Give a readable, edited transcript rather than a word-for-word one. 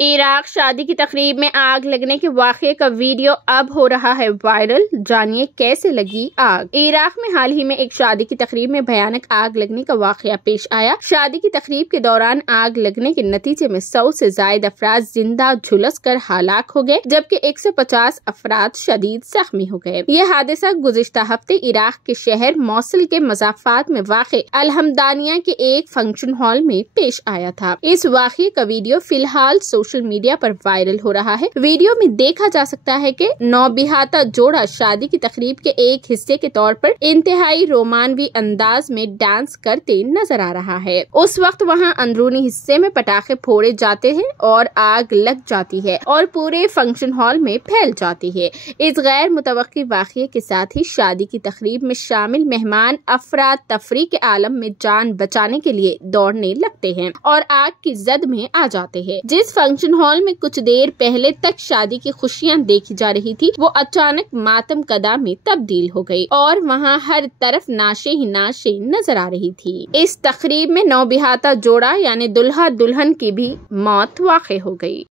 Iraq शादी की तकरीब में आग लगने के वाक़ये का वीडियो अब हो रहा है वायरल। जानिए कैसे लगी आग। इराक में हाल ही में एक शादी की तकरीब में भयानक आग लगने का वाक़या पेश आया। शादी की तकरीब के दौरान आग लगने के नतीजे में 100 से ज्यादा अफराद जिंदा झुलस कर हलाक हो गए, जबकि 150 अफराद शदीद जख्मी हो गए। यह हादसा गुज़िश्ता हफ्ते इराक के शहर मौसल के मज़ाफ़ात में वाक़े अल-हमदानिया के एक फंक्शन हॉल में पेश आया था। इस वाक़ये का वीडियो फिलहाल सोशल मीडिया पर वायरल हो रहा है। वीडियो में देखा जा सकता है कि नौबिहाता जोड़ा शादी की तकरीब के एक हिस्से के तौर पर इंतहाई रोमानवी अंदाज में डांस करते नजर आ रहा है। उस वक्त वहां अंदरूनी हिस्से में पटाखे फोड़े जाते हैं और आग लग जाती है और पूरे फंक्शन हॉल में फैल जाती है। इस गैर मुतवक्की वाक़ये के साथ ही शादी की तकरीब में शामिल मेहमान अफरा तफरी के आलम में जान बचाने के लिए दौड़ने लगते हैं और आग की जद में आ जाते हैं। जिस फंक्शन हॉल में कुछ देर पहले तक शादी की खुशियां देखी जा रही थी, वो अचानक मातम कदा में तब्दील हो गई और वहां हर तरफ नाशे ही नाशे नजर आ रही थी। इस तकरीब में नौबिहाता जोड़ा यानी दुल्हा दुल्हन की भी मौत वाक़ई हो गई।